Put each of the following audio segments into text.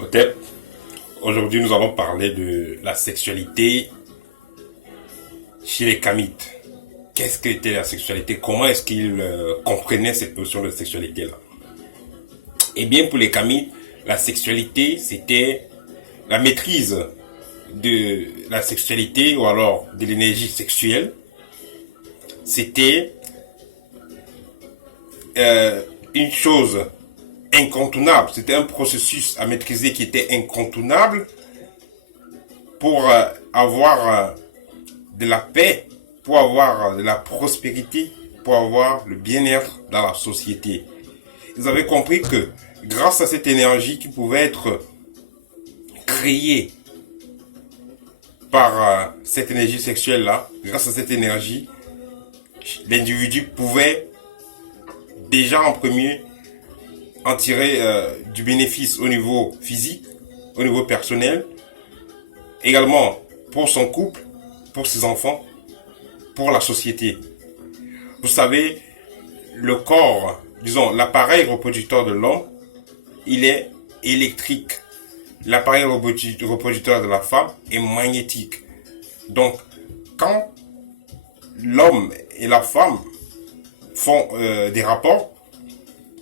Ok. Aujourd'hui, nous allons parler de la sexualité chez les Kamites. Qu'est-ce qu'était la sexualité? Comment est-ce qu'ils comprenaient cette notion de sexualité-là? Eh bien, pour les Kamites, la sexualité, c'était la maîtrise de la sexualité ou alors de l'énergie sexuelle. C'était une chose incontournable. C'était un processus à maîtriser qui était incontournable pour avoir de la paix, pour avoir de la prospérité, pour avoir le bien-être dans la société. Ils avaient compris que grâce à cette énergie qui pouvait être créée par cette énergie sexuelle-là, grâce à cette énergie, l'individu pouvait déjà en premier en tirer du bénéfice au niveau physique, au niveau personnel, également pour son couple, pour ses enfants, pour la société. Vous savez, le corps, disons, l'appareil reproducteur de l'homme, il est électrique. L'appareil reproducteur de la femme est magnétique. Donc, quand l'homme et la femme font des rapports,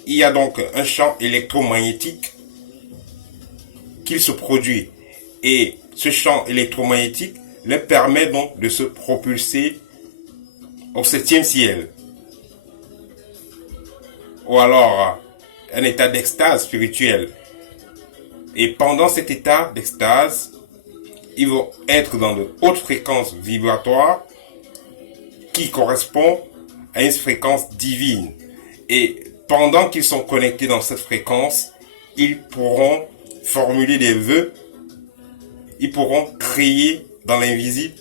il y a donc un champ électromagnétique qui se produit. Et ce champ électromagnétique leur permet donc de se propulser au septième ciel. Ou alors un état d'extase spirituelle. Et pendant cet état d'extase, ils vont être dans de hautes fréquences vibratoires qui correspondent à une fréquence divine. Et pendant qu'ils sont connectés dans cette fréquence, ils pourront formuler des vœux, ils pourront créer dans l'invisible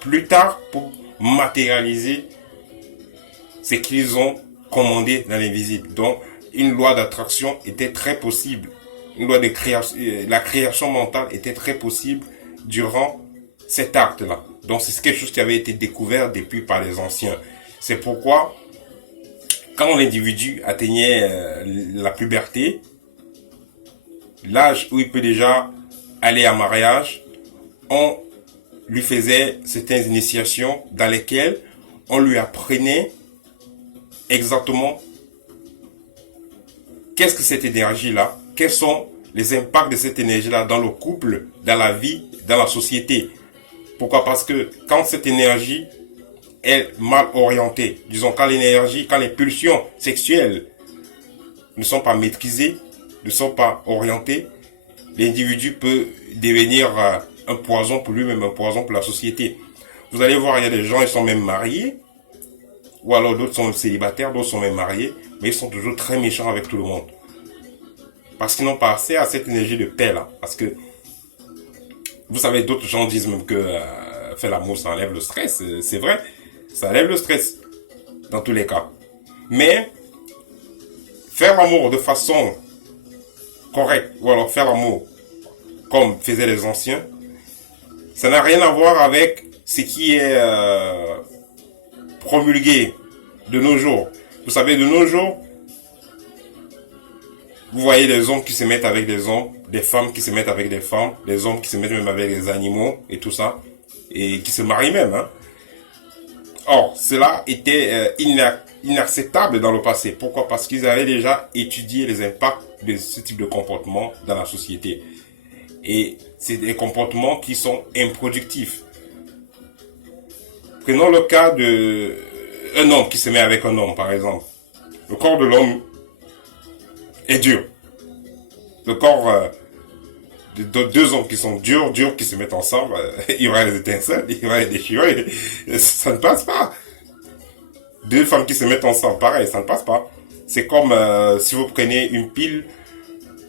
plus tard pour matérialiser ce qu'ils ont commandé dans l'invisible. Donc, une loi d'attraction était très possible. Une loi de création, la création mentale était très possible durant cet acte-là. Donc, c'est quelque chose qui avait été découvert depuis par les anciens. C'est pourquoi, quand l'individu atteignait la puberté, l'âge où il peut déjà aller en mariage, on lui faisait certaines initiations dans lesquelles on lui apprenait exactement qu'est-ce que cette énergie-là, quels sont les impacts de cette énergie-là dans le couple, dans la vie, dans la société. Pourquoi? Parce que quand cette énergie est mal orientée, disons quand l'énergie, quand les pulsions sexuelles ne sont pas maîtrisées, ne sont pas orientées, l'individu peut devenir un poison pour lui-même, un poison pour la société. Vous allez voir, il y a des gens, ils sont même mariés, ou alors d'autres sont célibataires, d'autres sont même mariés, mais ils sont toujours très méchants avec tout le monde. Parce qu'ils n'ont pas accès à cette énergie de paix là. Parce que, vous savez, d'autres gens disent même que faire l'amour, ça enlève le stress. C'est vrai, ça enlève le stress, dans tous les cas. Mais, faire l'amour de façon correcte, ou alors faire l'amour comme faisaient les anciens, ça n'a rien à voir avec ce qui est promulgué de nos jours. Vous savez, de nos jours, vous voyez des hommes qui se mettent avec des hommes, des femmes qui se mettent avec des femmes, des hommes qui se mettent même avec des animaux et tout ça, et qui se marient même. Hein. Or, cela était inacceptable dans le passé. Pourquoi? Parce qu'ils avaient déjà étudié les impacts de ce type de comportement dans la société. Et c'est des comportements qui sont improductifs. Prenons le cas de un homme qui se met avec un homme, par exemple. Le corps de l'homme est dur. Le corps de deux hommes qui sont durs, qui se mettent ensemble, il y aura des étincelles, il y aura des déchirures, ça ne passe pas. Deux femmes qui se mettent ensemble, pareil, ça ne passe pas. C'est comme si vous prenez une pile,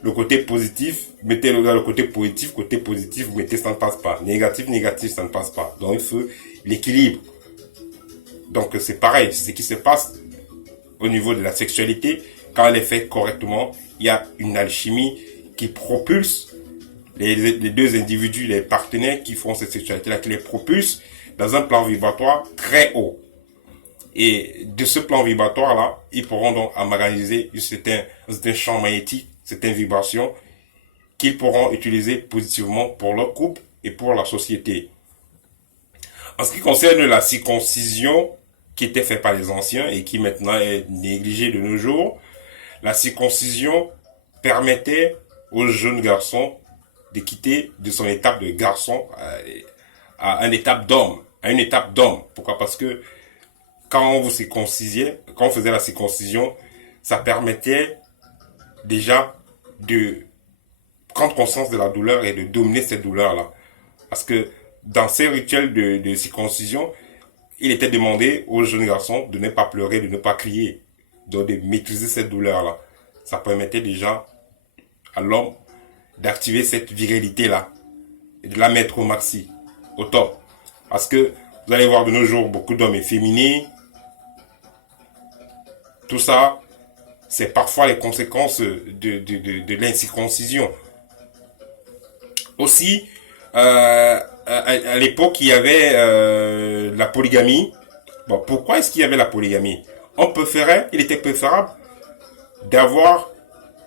le côté positif, mettez-le dans le côté positif, vous mettez, ça ne passe pas. Négatif, ça ne passe pas. Donc il faut l'équilibre. Donc c'est pareil, c'est ce qui se passe au niveau de la sexualité. Quand elle est faite correctement, il y a une alchimie qui propulse les deux individus, les partenaires qui font cette sexualité-là, qui les propulse dans un plan vibratoire très haut. Et de ce plan vibratoire-là, ils pourront donc emmagasiner un certain champ magnétique, certaines vibrations, qu'ils pourront utiliser positivement pour leur couple et pour la société. En ce qui concerne la circoncision, qui était faite par les anciens et qui maintenant est négligée de nos jours, la circoncision permettait aux jeunes garçons de quitter de son étape de garçon à une étape d'homme, Pourquoi? Parce que quand vous circoncisiez, quand on faisait la circoncision, ça permettait déjà de prendre conscience de la douleur et de dominer cette douleur-là. Parce que dans ces rituels de circoncision, il était demandé aux jeunes garçons de ne pas pleurer, de ne pas crier, donc de maîtriser cette douleur-là. Ça permettait déjà à l'homme d'activer cette virilité-là et de la mettre au maxi, au top. Parce que vous allez voir de nos jours beaucoup d'hommes efféminés. Tout ça, c'est parfois les conséquences de l'incirconcision. Aussi, à l'époque, il y avait la polygamie. Bon, pourquoi est-ce qu'il y avait la polygamie? Il était préférable d'avoir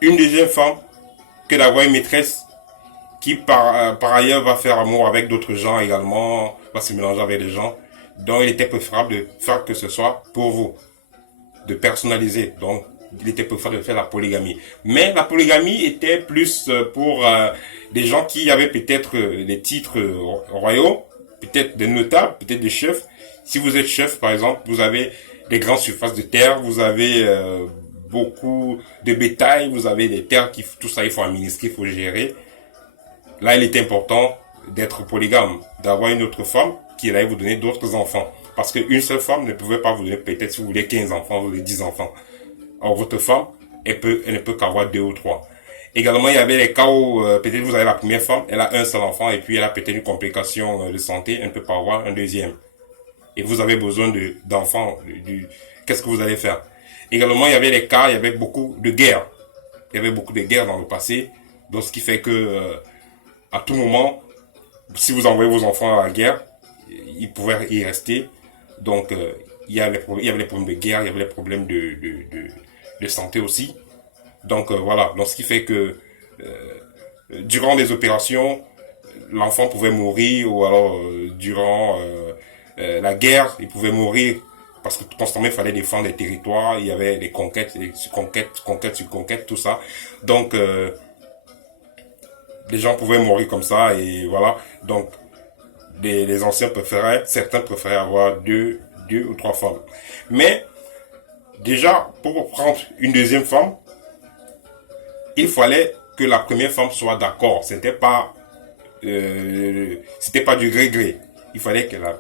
une deuxième femme que d'avoir une maîtresse qui par ailleurs va faire amour avec d'autres gens également, va se mélanger avec des gens. Donc il était préférable de faire que ce soit pour vous, de personnaliser. Donc il était préférable de faire la polygamie. Mais la polygamie était plus pour des gens qui avaient peut-être des titres royaux, peut-être des notables, peut-être des chefs. Si vous êtes chef, par exemple, vous avez des grandes surfaces de terre, vous avez beaucoup de bétail, vous avez des terres, tout ça il faut administrer, il faut gérer. Là, il est important d'être polygame, d'avoir une autre femme qui allait vous donner d'autres enfants. Parce qu'une seule femme ne pouvait pas vous donner, peut-être si vous voulez 15 enfants, vous voulez 10 enfants. Or, votre femme, elle ne peut qu'avoir 2 ou 3. Également, il y avait les cas où peut-être vous avez la première femme, elle a un seul enfant et puis elle a peut-être une complication de santé, elle ne peut pas avoir un deuxième. Et vous avez besoin d'enfants. Qu'est-ce que vous allez faire? Également, il y avait les cas, il y avait beaucoup de guerres. Il y avait beaucoup de guerres dans le passé. Donc, ce qui fait que à tout moment, si vous envoyez vos enfants à la guerre, ils pouvaient y rester. Donc, il y avait les problèmes de guerre, il y avait les problèmes de santé aussi. Donc, voilà. Donc, ce qui fait que durant des opérations, l'enfant pouvait mourir ou alors durant la guerre, il pouvait mourir parce que constamment il fallait défendre les territoires, il y avait des conquêtes, conquêtes, tout ça. Donc, les gens pouvaient mourir comme ça et voilà. Donc, les anciens certains préféraient avoir deux ou 3 femmes. Mais, déjà, pour prendre une deuxième femme, il fallait que la première femme soit d'accord. C'était pas du gré-gré. Il fallait que la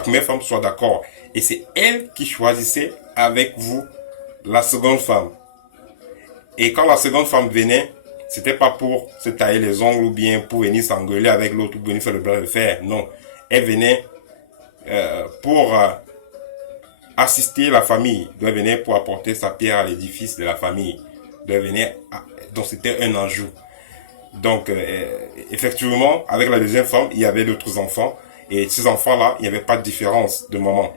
première femme soit d'accord. Et c'est elle qui choisissait avec vous la seconde femme. Et quand la seconde femme venait, c'était pas pour se tailler les ongles ou bien pour venir s'engueuler avec l'autre ou venir faire le bras de fer. Non. Elle venait pour assister la famille. Elle venait pour apporter sa pierre à l'édifice de la famille. Donc c'était un ajout. Donc effectivement, avec la deuxième femme, il y avait d'autres enfants. Et ces enfants-là, il n'y avait pas de différence de maman.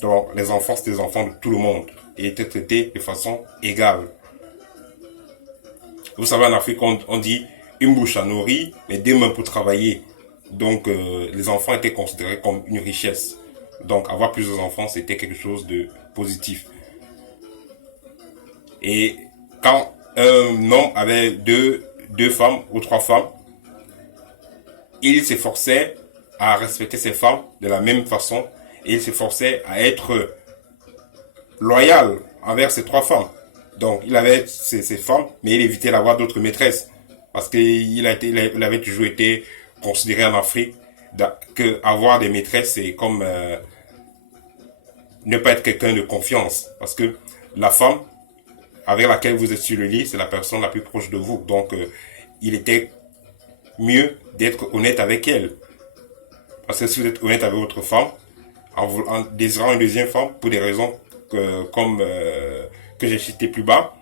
Donc les enfants, c'était des enfants de tout le monde. Et étaient traités de façon égale. Vous savez, en Afrique, on dit une bouche à nourrir, mais 2 mains pour travailler. Donc, les enfants étaient considérés comme une richesse. Donc, avoir plusieurs enfants, c'était quelque chose de positif. Et quand un homme avait deux femmes ou 3 femmes, il s'efforçait à respecter ses femmes de la même façon et il s'efforçait à être loyal envers ses 3 femmes. Donc, il avait ses femmes, mais il évitait d'avoir d'autres maîtresses. Parce qu'il avait toujours été considéré en Afrique que avoir des maîtresses, c'est comme ne pas être quelqu'un de confiance. Parce que la femme avec laquelle vous êtes sur le lit, c'est la personne la plus proche de vous. Donc, il était mieux d'être honnête avec elle. Parce que si vous êtes honnête avec votre femme, en désirant une deuxième femme, pour des raisons que j'ai cité plus bas,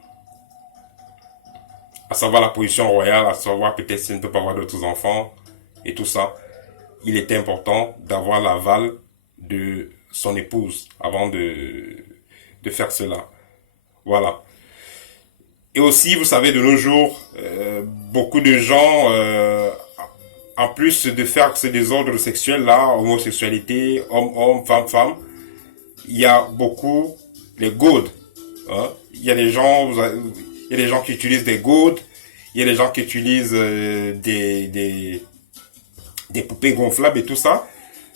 à savoir la position royale, à savoir peut-être s'il ne peut pas avoir d'autres enfants et tout ça, il était important d'avoir l'aval de son épouse avant de faire cela. Voilà. Et aussi, vous savez, de nos jours, beaucoup de gens, en plus de faire ces désordres sexuels là, homosexualité, homme-homme, femme-femme, il y a beaucoup les godes. Hein. Il y a des gens qui utilisent des godes, il y a des gens qui utilisent des poupées gonflables et tout ça.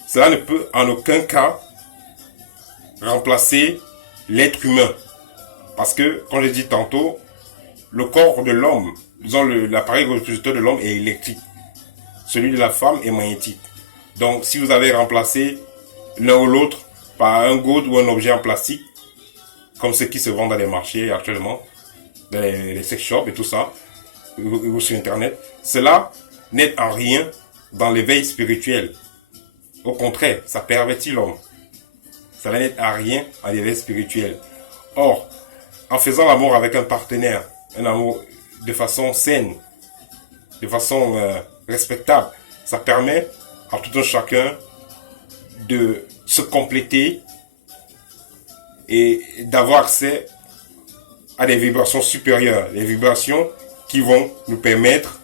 Cela ne peut en aucun cas remplacer l'être humain. Parce que, comme je l'ai dit tantôt, le corps de l'homme, disons l'appareil reproducteur de l'homme est électrique. Celui de la femme est magnétique. Donc, si vous avez remplacé l'un ou l'autre par un gode ou un objet en plastique, comme ceux qui se vendent dans les marchés actuellement, dans les sex shops et tout ça, ou sur Internet, cela n'aide en rien dans l'éveil spirituel. Au contraire, ça pervertit l'homme. Cela n'aide à rien à l'éveil spirituel. Or, en faisant l'amour avec un partenaire, un amour de façon saine, de façon respectable, ça permet à tout un chacun de se compléter et d'avoir accès à des vibrations supérieures, des vibrations qui vont nous permettre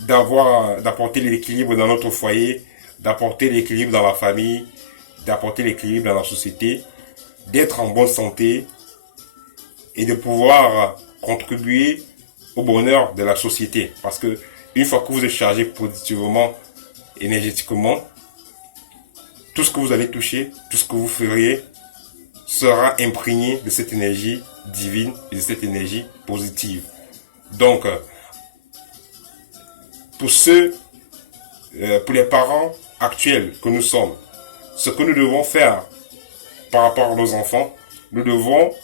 d'apporter l'équilibre dans notre foyer, d'apporter l'équilibre dans la famille, d'apporter l'équilibre dans la société, d'être en bonne santé et de pouvoir contribuer au bonheur de la société. Parce que une fois que vous êtes chargé positivement, énergétiquement, tout ce que vous allez toucher, tout ce que vous feriez sera imprégné de cette énergie divine et de cette énergie positive. Donc, pour les parents actuels que nous sommes, ce que nous devons faire par rapport à nos enfants, nous devons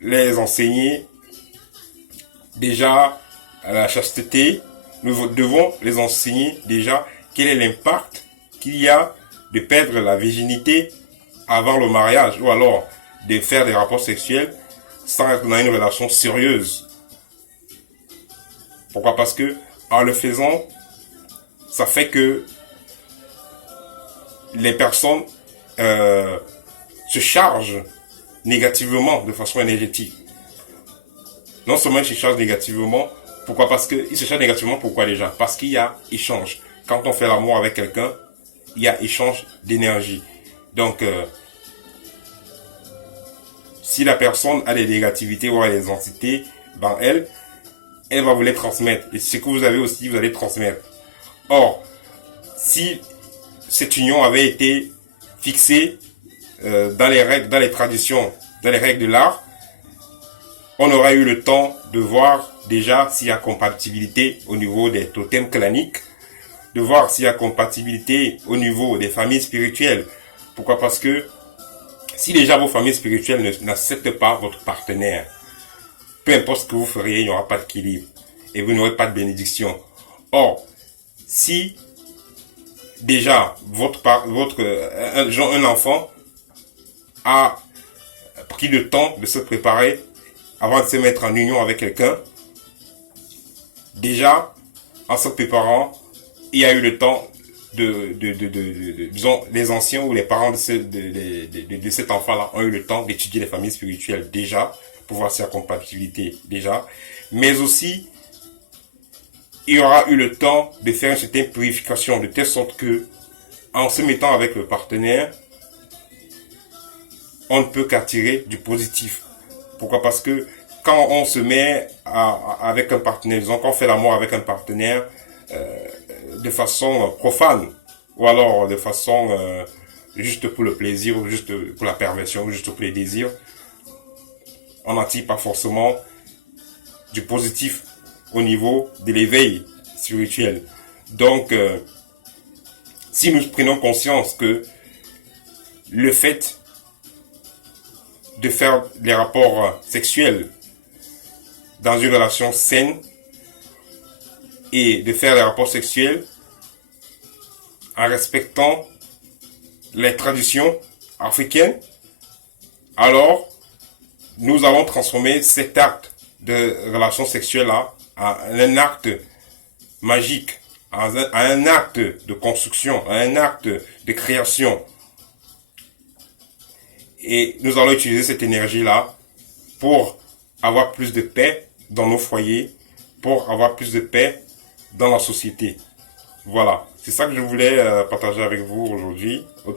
les enseigner déjà à la chasteté, nous devons les enseigner déjà quel est l'impact qu'il y a de perdre la virginité avant le mariage ou alors de faire des rapports sexuels sans être dans une relation sérieuse. Pourquoi? Parce que en le faisant, ça fait que les personnes se chargent négativement de façon énergétique. Non seulement ils se chargent négativement, pourquoi? Parce qu'ils se chargent négativement, pourquoi déjà? Parce qu'il y a échange. Quand on fait l'amour avec quelqu'un, il y a échange d'énergie. Donc, si la personne a des négativités ou a des entités dans elle, elle va vous les transmettre. Et ce que vous avez aussi, vous allez transmettre. Or, si cette union avait été fixée dans les règles, dans les traditions, dans les règles de l'art, on aurait eu le temps de voir déjà s'il y a compatibilité au niveau des totems claniques, de voir s'il y a compatibilité au niveau des familles spirituelles. Pourquoi? Parce que si déjà vos familles spirituelles n'acceptent pas votre partenaire, peu importe ce que vous feriez, il n'y aura pas d'équilibre et vous n'aurez pas de bénédiction. Or, si déjà un enfant a pris le temps de se préparer avant de se mettre en union avec quelqu'un, déjà en se préparant, il y a eu le temps disons, les anciens ou les parents de cet enfant-là ont eu le temps d'étudier les familles spirituelles déjà, pour voir si y a compatibilité déjà, mais aussi il y aura eu le temps de faire une certaine purification de telle sorte que, en se mettant avec le partenaire, on ne peut qu'attirer du positif. Pourquoi? Parce que quand on se met avec un partenaire, disons qu'on fait l'amour avec un partenaire de façon profane, ou alors de façon juste pour le plaisir, ou juste pour la perversion, ou juste pour les désirs, on n'attire pas forcément du positif au niveau de l'éveil spirituel. Donc, si nous prenons conscience que le fait de faire des rapports sexuels dans une relation saine et de faire des rapports sexuels en respectant les traditions africaines, alors nous allons transformer cet acte de relation sexuelle-là en un acte magique, en un acte de construction, en un acte de création. Et nous allons utiliser cette énergie-là pour avoir plus de paix dans nos foyers, pour avoir plus de paix dans la société. Voilà, c'est ça que je voulais partager avec vous aujourd'hui. Au